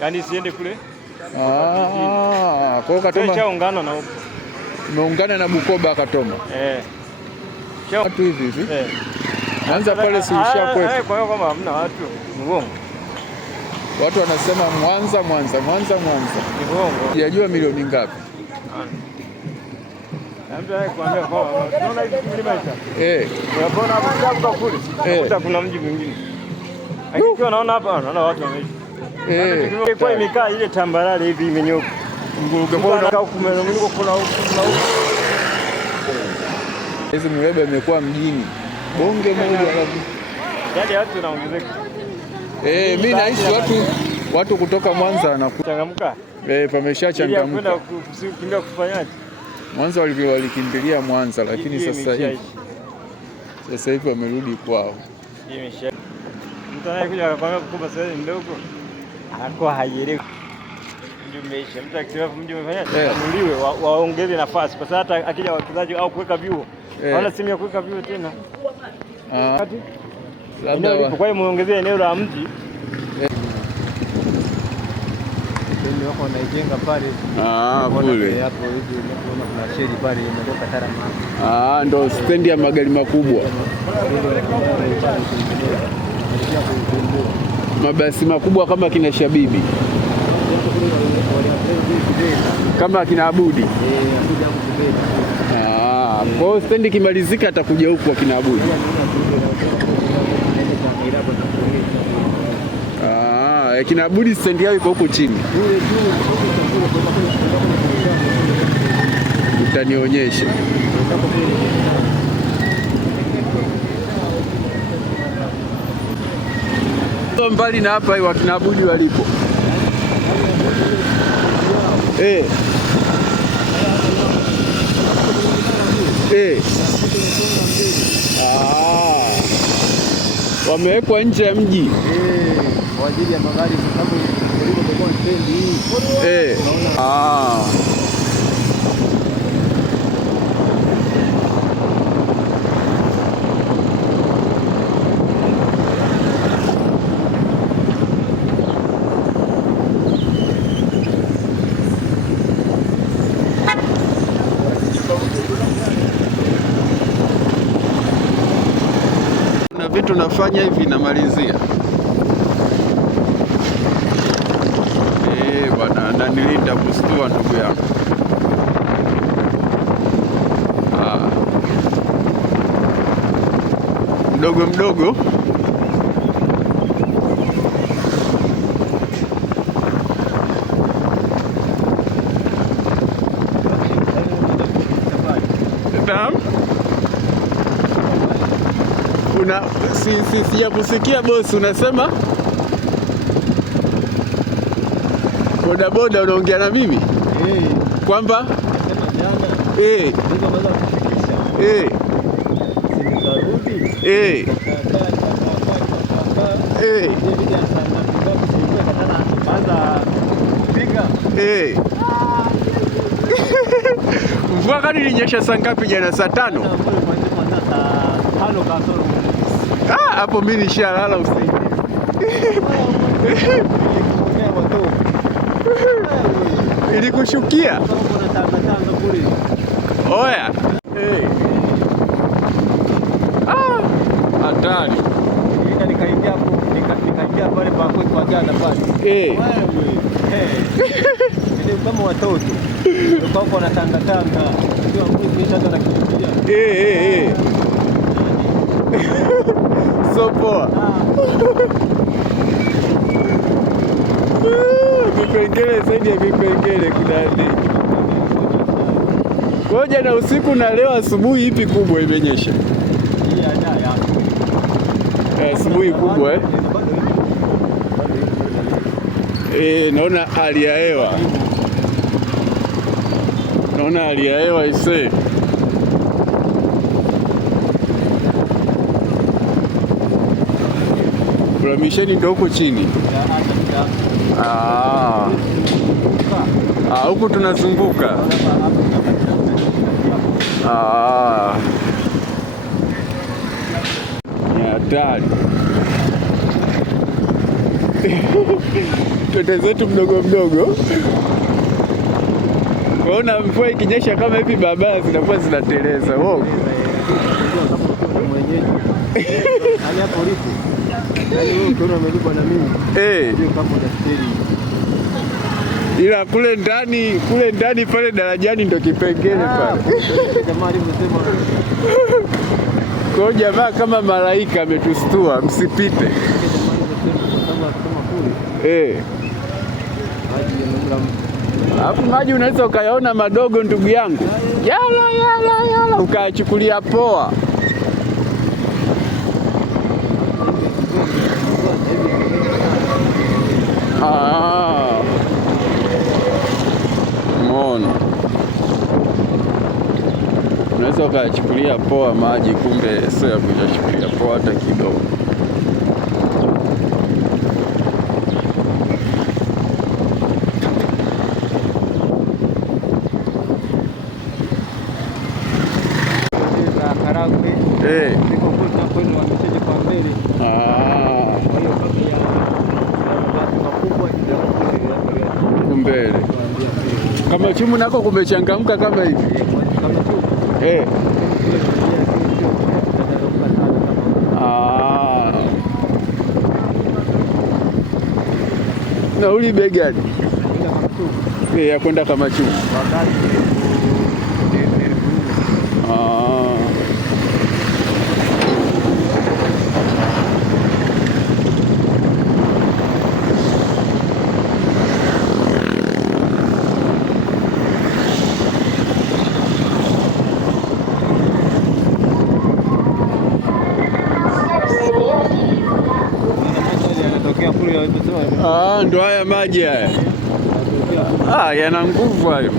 Yaani siende kule. Kwa hiyo Katoma chaungana na umeungana na Bukoba Katoma. Watu hivi. Mwanza pale si ushakwetu. Kwa hiyo kama hamna watu, Mungu. Watu wanasema Mwanza. Mungu. Sijajua milioni ngapi. Kuambia kwa unaona hivi mlima hivi. Unaona hapo kule. Unakuta kuna mji mwingine. Akiwa naona hapa naona watu wameishi. Kwa imekaa ile tambarare hivi imenyoka. Kuna hizi Muleba imekuwa mjini. Bonge moja kabisa. Yaani watu wanaongezeka. Mimi naishi watu kutoka Mwanza na kuchangamka. Pameshachangamka. Kwenda kufanyaje? Mwanza walikimbilia Mwanza lakini sasa hivi wamerudi kwao. Mtu anayekuja akakwambia Bukoba sasa ni mdogo. Anakuwa haielewi. Mji umeisha. Mtu akisema mji umefanyaje? Anuliwe waongeze nafasi. Kwa sababu hata akija wawekezaji au kuweka vyuo. Hawana simu ya kuweka vyuo tena. Labda kwa hiyo muongezee eneo la mji. Ndio wako wanaijenga pale. Kule. Hapo hivi unaona kuna shedi pale imetoka Tarama. Ndio stendi ya magari makubwa. Mabasi makubwa kama kina Shabibi. Kama kina Abudi. Kwa hiyo stendi kimalizika atakuja huku akina Abudi. Kina Abudi stendi yao iko huko chini. Utanionyesha. Mbali na hapa wakina Abudi walipo. Wamewekwa nje ya mji. Kwa ajili ya magari kwa sababu kulikuwa stendi hii. Na vitu nafanya hivi namalizia. Bwana nanilinda kustua ndugu yangu. Mdogo sijakusikia bosi, unasema bodaboda unaongea na mimi kwamba mvua kali ilinyesha saa ngapi jana? Saa 5. Hapo mimi nishalala usiku. Ilikushukia? Oya. Hatari. Nikaingia pale pa kwetu kwa jana pale. Ndio kama watoto. Ndio kwa wanatangatanga. Ndio mwisho hata nakimbia. So poa. Vipengele zaidi ya vipengele kudani. Ngoja na usiku na leo asubuhi ipi kubwa imenyesha? Asubuhi kubwa naona hali ya hewa. Naona hali ya hewa ise. Misheni ndio huko chini. Huku tunazunguka. Ni hatari. Toto zetu mdogo mdogo. Unaona mvua ikinyesha kama hivi barabara zinakuwa zinateleza. Wow. Hali hapo ulipo. Yaani wewe ukiona umelipwa na mimi. Ndio kama unastiri. Ila kule ndani pale darajani ndo kipengele pale. Jamaa alivyosema. Kwa jamaa kama malaika ametustua, msipite. Hapo maji unaweza ukayaona madogo ndugu yangu. Yala ukayachukulia poa. Mbona unaweza ukayachukulia poa maji, kumbe sio ya kuyachukulia poa hata kidogo. Mbele kama chumu nako kumechangamka kama hivi. Nauli bei gani? Ya kwenda kama chumu. Ndo haya maji haya. Yana nguvu hayo.